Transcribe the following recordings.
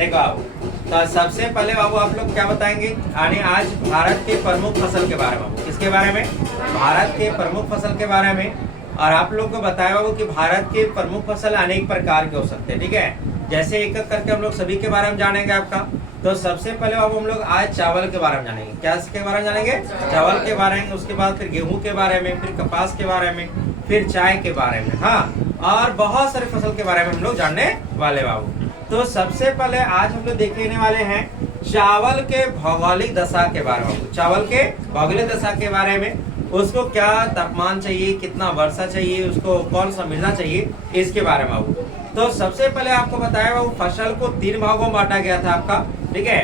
देखो बाबू, तो सबसे पहले बाबू आप लोग क्या बताएंगे यानी आज भारत के प्रमुख फसल के बारे में। बाबू किसके बारे में? भारत के प्रमुख फसल के बारे में। और आप लोग को बताया बाबू कि भारत के प्रमुख फसल अनेक प्रकार के हो सकते हैं, ठीक है। जैसे एक एक करके हम लोग सभी के बारे में जानेंगे आपका। तो सबसे पहले बाबू हम लोग आज चावल के बारे में जानेंगे। क्या इसके बारे में जानेंगे? चावल के बारे में। उसके बाद फिर गेहूं के बारे में, फिर कपास के बारे में, फिर चाय के बारे में, हाँ, और बहुत सारे फसल के बारे में हम लोग जानने वाले बाबू। तो सबसे पहले आज हम लोग देखने वाले हैं चावल के भौगोलिक दशा के बारे में। चावल के भौगोलिक दशा के बारे में, उसको क्या तापमान चाहिए, कितना वर्षा चाहिए, उसको कौन सा मृदा चाहिए, इसके बारे में बाबू। तो सबसे पहले आपको बताया बाबू फसल को 3 भागों में बांटा गया था आपका, ठीक है।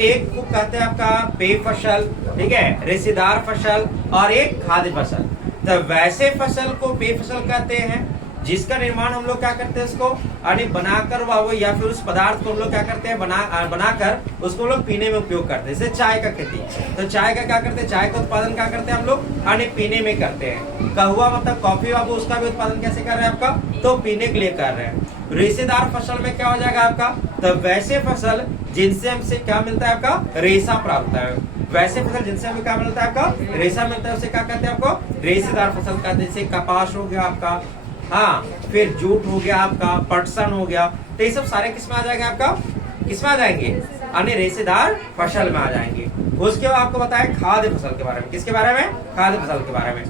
एक को कहते हैं आपका पेय फसल, ठीक है, रेशेदार फसल, और एक खाद्य फसल। तो वैसे फसल को पेय फसल कहते हैं जिसका निर्माण हम लोग क्या करते हैं, उसको यानी बनाकर बाबू, या फिर उस पदार्थ को हम लोग क्या करते हैं बनाकर उसको हम लोग पीने में उपयोग करते हैं। जैसे चाय का खेती, तो चाय का क्या करते हैं, चाय का उत्पादन क्या करते हैं हम लोग यानी पीने में करते हैं। कहवा मतलब कॉफी बाबू, उसका भी उत्पादन कैसे कर रहे हैं आपका, तो पीने के लिए कर रहे हैं। रेशेदार फसल में क्या हो जाएगा आपका, तो वैसे फसल जिनसे हमसे क्या मिलता है आपका, रेशा प्राप्त है। वैसे फसल जिनसे हमें क्या मिलता है आपका, रेशा मिलता है, उसे क्या कहते हैं आपको, रेशेदार फसल कहते हैं। जैसे कपास हो गया आपका, हाँ, फिर जूट हो गया आपका, पटसन हो गया, तो ये सब सारे किस में आ जाएंगे आपका, किस में आ जाएंगे, यानी रेशेदार फसल में आ जाएंगे। उसके बाद आपको बताया खाद्य फसल के बारे में। किसके बारे में? खाद्य फसल के बारे में।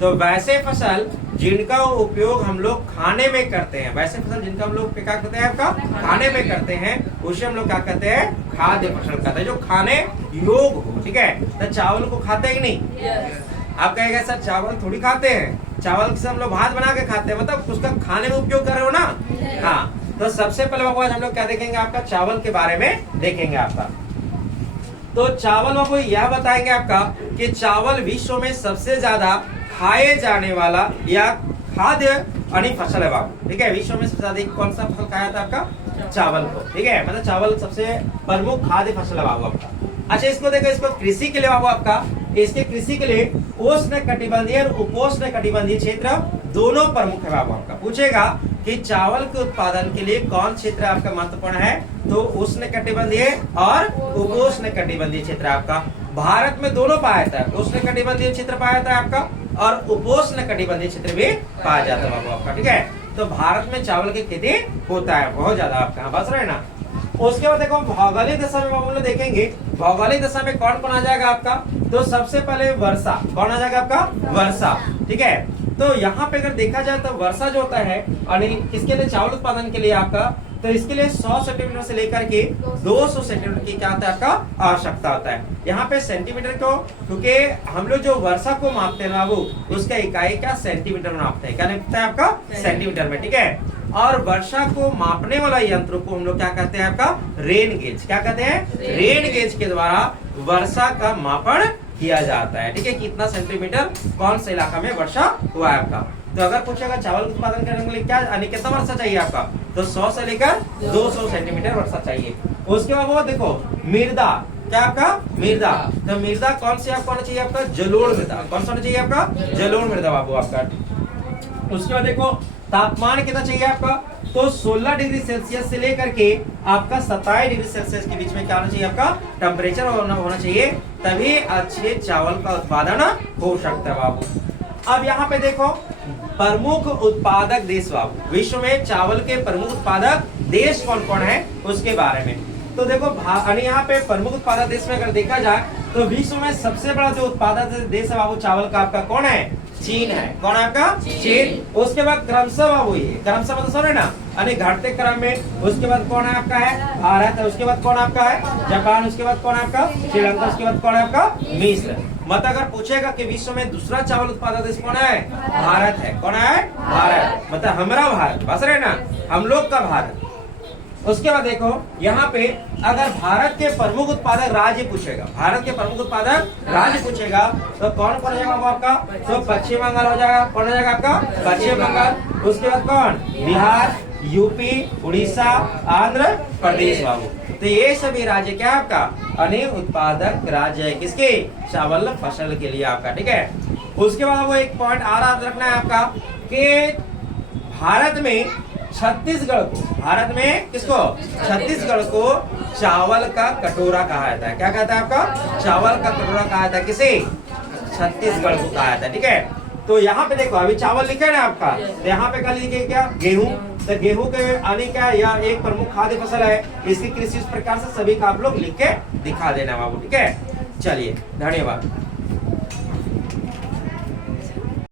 तो वैसे फसल जिनका उपयोग हम लोग खाने में करते हैं, वैसे फसल जिनका हम लोग क्या करते हैं आपका, खाने में करते हैं, उसे हम लोग क्या कहते हैं, खाद्य फसल कहते हैं, जो खाने योग हो, ठीक है। तो चावल को खाते हैं कि नहीं? आप कहेंगे सर चावल थोड़ी खाते हैं, चावल से हम लोग भात बना के खाते हैं, मतलब उसका खाने में उपयोग कर रहे हो ना। हाँ, तो सबसे पहले बाबू आज हम लोग क्या देखेंगे आपका, चावल के बारे में देखेंगे आपका। तो चावल बाबू यह बताएंगे आपका कि चावल विश्व में सबसे ज्यादा खाए जाने वाला या खाद्य यानी फसल है बाबू, ठीक है। विश्व में सबसे ज्यादा कौन सा फसल खाया था आपका, चावल को, ठीक है। मतलब चावल सबसे प्रमुख खाद्य फसल है बाबू आपका। अच्छा, इसको देखो, इसको कृषि के लिए बाबू आपका, इसके कृषि के लिए उष्ण कटिबंधीय और उपोष्ण कटिबंधीय क्षेत्र दोनों प्रमुख है बाबू आपका। पूछेगा कि चावल के उत्पादन के लिए कौन क्षेत्र आपका महत्वपूर्ण है, तो उष्ण कटिबंधीय और उपोष्ण कटिबंधीय क्षेत्र आपका। भारत में दोनों पाया जाता है, उष्ण कटिबंधीय क्षेत्र पाया जाता है आपका, और उपोष्ण कटिबंधीय क्षेत्र भी पाया जाता है बाबू आपका, ठीक है। तो भारत में चावल की खेती होता है बहुत ज्यादा आपका, बस रहे ना। उसके बाद देखो भौगोलिक दशा में बाबू लोग देखेंगे, भौगोलिक दशा में कौन कौन आ जाएगा आपका, तो सबसे पहले वर्षा, कौन आ जाएगा आपका, वर्षा, ठीक है। तो यहाँ पे अगर देखा जाए तो वर्षा जो होता है और किसके लिए, चावल उत्पादन के लिए आपका, तो इसके लिए 100 सेंटीमीटर से लेकर के 200 सेंटीमीटर की क्या होता है आपका, आवश्यकता होता है। यहाँ पे सेंटीमीटर को, क्योंकि हम लोग जो वर्षा को मापते हैं बाबू, उसका इकाई क्या, सेंटीमीटर में मापते हैं। क्या नापता है आपका, सेंटीमीटर में, ठीक है। और वर्षा को मापने वाला यंत्र को हम लोग क्या कहते हैं आपका, रेन गेज। क्या कहते हैं, रेन गेज के द्वारा वर्षा का मापन किया जाता है, ठीक है। कितना सेंटीमीटर कौन से इलाका में वर्षा हुआ है आपका। तो अगर पूछेगा चावल उत्पादन करने के लिए क्या कितना वर्षा चाहिए आपका, तो 100 से लेकर 200 सेंटीमीटर वर्षा चाहिए। उसके बाद वो देखो मृदा, क्या आपका, मृदा, तो मृदा कौन सी आपको होना चाहिए आपका, जलोढ़ मृदा। कौन सा होना चाहिए आपका, जलोढ़ मृदा बाबू आपका। उसके बाद देखो तापमान कितना चाहिए आपका, तो 16 डिग्री सेल्सियस से लेकर के आपका 27 डिग्री सेल्सियस के बीच में क्या होना चाहिए आपका, टेम्परेचर होना चाहिए, तभी अच्छे चावल का उत्पादन हो सकता है बाबू। अब यहाँ पे देखो प्रमुख उत्पादक देश बाबू, विश्व में चावल के प्रमुख उत्पादक देश कौन कौन है उसके बारे में। तो देखो यहाँ पे प्रमुख उत्पादक देश में अगर देखा जाए तो विश्व में सबसे बड़ा जो उत्पादक देश है बाबू चावल का आपका कौन है, चीन है। कौन है आपका, चीन। उसके बाद क्रमशः बाबू, ये क्रमशः मतलब सुन रहे ना, यानी घटते क्रम में उसके बाद कौन है आपका है, भारत है। उसके बाद कौन आपका है, जापान। उसके बाद कौन है आपका, श्रीलंका। उसके बाद कौन है आपका, मिस्र। मत अगर पूछेगा कि विश्व में दूसरा चावल उत्पादक देश कौन है, भारत है। कौन है, भारत, मतलब हमारा भारत, बस रहे ना, हम लोग का भारत। उसके बाद देखो यहाँ पे अगर भारत के प्रमुख उत्पादक राज्य पूछेगा, भारत के प्रमुख उत्पादक राज्य पूछेगा, तो कौन कौन हो जाएगा आपका, तो पश्चिम बंगाल हो जाएगा। कौन हो जाएगा आपका, पश्चिम बंगाल। उसके बाद कौन, बिहार, यूपी, उड़ीसा, आंध्र प्रदेश बाबू। तो ये सभी राज्य क्या आपका, अनेक उत्पादक राज्य है किसके, चावल फसल के लिए आपका, ठीक है। उसके बाद वो एक पॉइंट आ रहा रखना है आपका कि भारत में छत्तीसगढ़ को, भारत में किसको, छत्तीसगढ़ को चावल का कटोरा कहा जाता है। क्या कहता है आपका, चावल का कटोरा कहा जाता है। किसे, छत्तीसगढ़ को कहा जाता है। ठीक है, तो यहाँ पे देखो अभी चावल लिखा है ना आपका, तो यहाँ पे कल लिखे क्या, गेहूं। तो गेहूं के आने क्या, यह एक प्रमुख खाद्य फसल है। इसकी कृषि इस प्रकार से सभी का आप लोग लिख के दिखा देना बाबू। ठीक है, चलिए धन्यवाद।